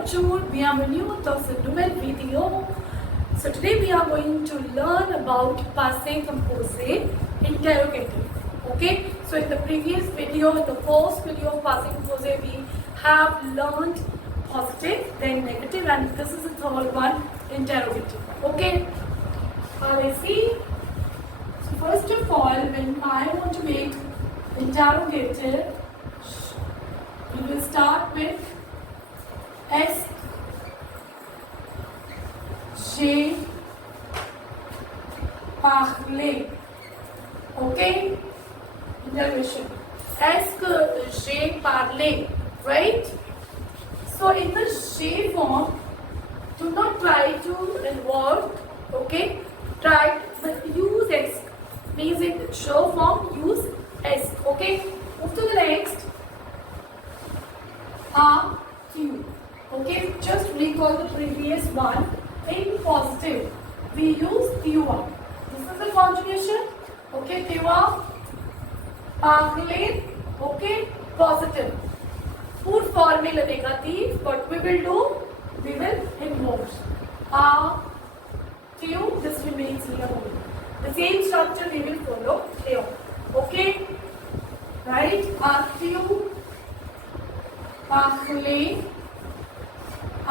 Bonjour, bienvenue dans ce nouvelle vidéo. So today we are going to learn about Passé Composé interrogative. Okay, so in the previous video, in the first video of Passé Composé, we have learned positive, then negative, and this is the third one, interrogative. Okay, let's see. So first of all, when I want to make interrogative, we will start with est j'ai parlé. Okay? Interrogation. Est-ce que j'ai parlé? Right? So in the j'ai form, do not try to involve. Okay? Try but use est. Means in show form, use est. Okay? Move to the next. Are you. Okay, just recall the previous one. In positive, we use tu as. This is the conjugation. Okay, tu as parler. Okay, positive. Pour former le négatif, what we will do? We will involve. Are tu. This remains here only. The same structure we will follow here. Okay, right? Are tu parler?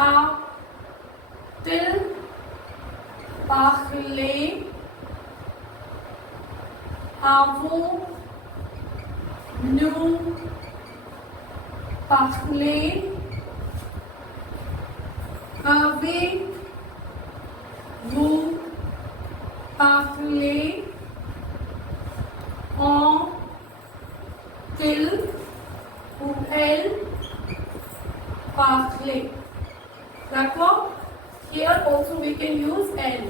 A-t-il parlé? Avons-nous parlé? Avez-vous parlé? Ont-ils ou elles parlé? D'accord? Here also we can use L.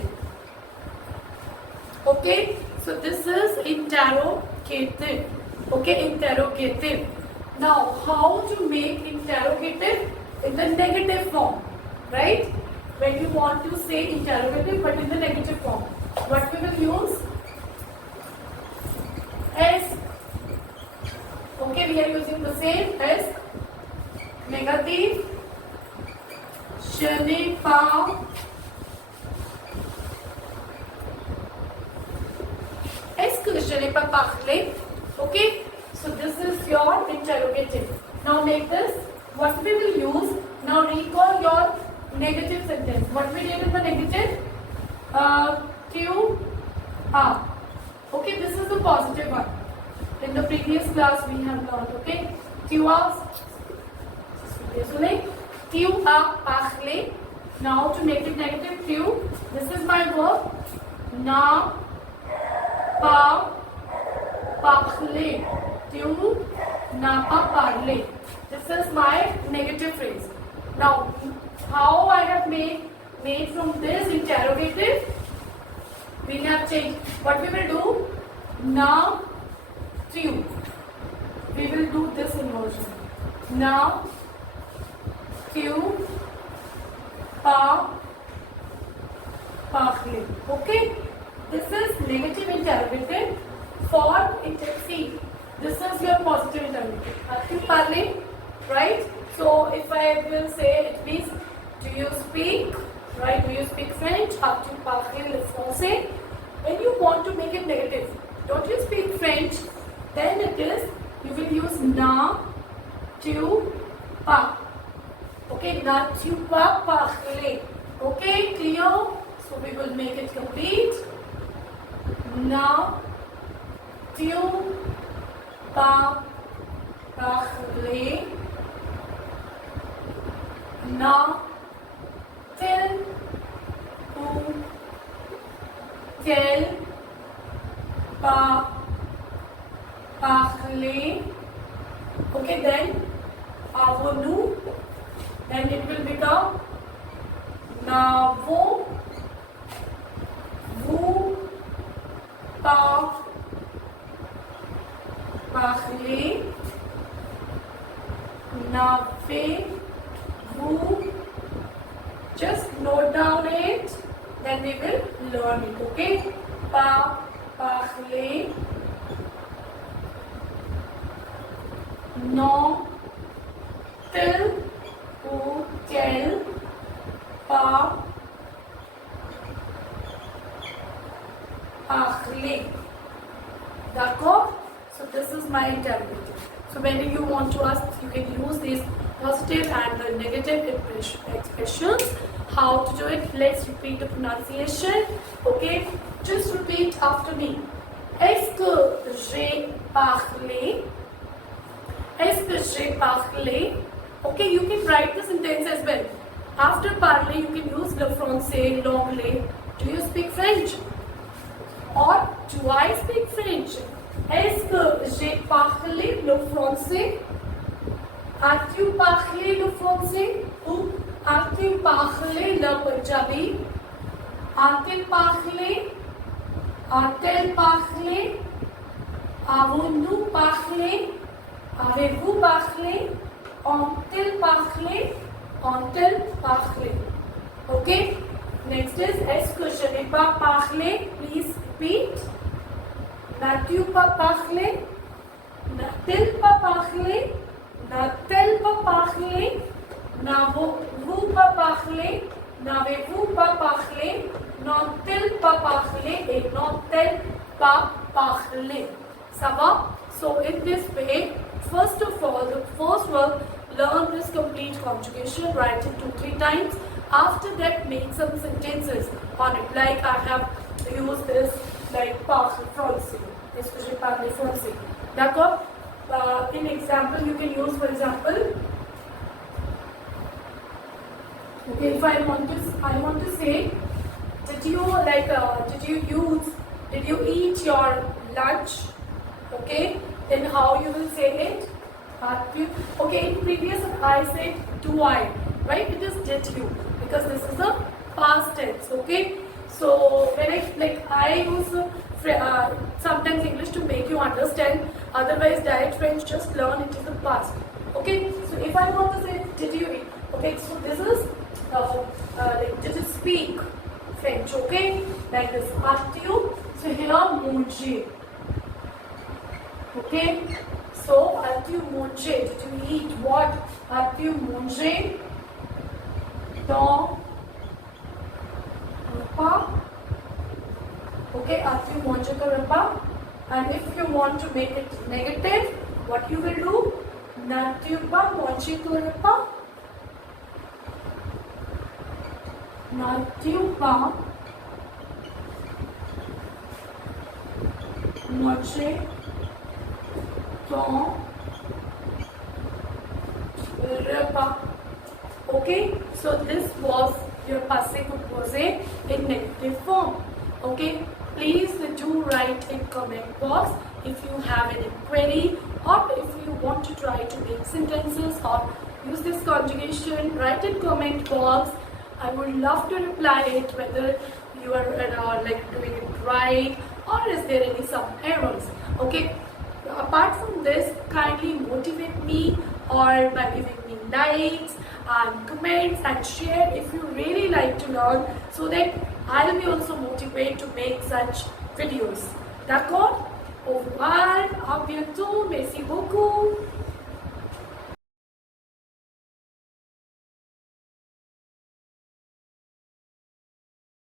Okay? So this is interrogative. Okay? Interrogative. Now, how to make interrogative in the negative form? Right? When you want to say interrogative but in the negative form. What we will use? S. Okay? We are using the same S. Negative. Je n'ai pas Est-ce que je n'ai pas parlé? Okay, so this is your interrogative. Now make this. What we will use? Now recall your negative sentence. What we did in the negative? Tu as. Okay, this is the positive one. In the previous class we have learned. Okay, tu as. Tu as parlé. Now to make it negative, tu. This is my verb. N'a pas parlé. Tu n'as pas parlé. This is my negative phrase. Now, how I have made from this interrogative, we have changed. What we will do? Now, tu. We will do this inversion. Now, tu as parlé. Okay, this is negative interrogative. For see, this is your positive interrogative. As-tu parlé, right? So if I will say, it means, do you speak? Right? Do you speak French? As-tu parlé le français? When you want to make it negative, don't you speak French? Then it is, you will use na, tu, pas. Okay, n'as-tu pas parlé? Okay, clear? So we will make it complete. N'as-tu pas parlé? N'a-t-il ou qu'elle pas parlé? Okay, then avons-nous? Then it will become n'avons-vous pas parlé? N'avez-vous? Just note down it, then we will learn it. Okay? Pas parlé. Non. Till tel, pas, parler. D'accord? So this is my interrogative. So when you want to ask, you can use these positive and the negative expressions. How to do it? Let's repeat the pronunciation. Okay? Just repeat after me. Est-ce que j'ai parlé? Est-ce que j'ai parlé? Okay, you can write the sentence as well. After parler, you can use le français, l'anglais. Do you speak French? Or do I speak French? Est-ce que j'ai parlé le français? As-tu parlé le français? Ou as-tu parlé le punjabi? A-t-il parlé? A-t-elle parlé? Avons-nous parlé? Avez-vous parlé? Ont-ils parlé? Ont-elles parlé? Okay? Next is, est-ce que je n'ai pas parlé? Please repeat. N'as-tu pas parlé? N'a-t-il pas parlé? N'a-t-elle pas parlé? N'avez-vous pas parlé? N'avez-vous pas parlé? N'ont-ils pas parlé? Et n'ont-elles pas parlé? Ça va? So in this way, first of all, the first one, learn this complete conjugation, write it 2-3 times. After that, make some sentences on it. Like I have used this, like parler français. Est-ce que j'ai parlé français? D'accord? In example, you can use, for example, okay, if I want to say, did you eat your lunch? Okay, then how you will say it? Okay, in previous I said do I, right? It is did you, because this is a past tense. Okay, so when I use sometimes English to make you understand, otherwise direct French, just learn it in the past. Okay, so if I want to say did you eat, okay, so this is did you speak French? Okay, like this, as-tu, so here manger. Okay, so as-tu manger, did you eat what? As-tu manger ton repas? Okay, as-tu manger ton repas? And if you want to make it negative, what you will do? N'as-tu pas mangé ton repas? N'as-tu pas mangé ton repas? Okay, so this was your Passé Composé in negative form. Okay, please do write in comment box if you have any query, or if you want to try to make sentences or use this conjugation. Write in comment box. I would love to reply it, whether you are doing it right or is there any some errors. Okay, apart from this, kindly motivate me or by giving me likes and comments and share if you really like to learn, so that I will be also motivated to make such videos. D'accord? Au revoir, à bientôt, merci beaucoup.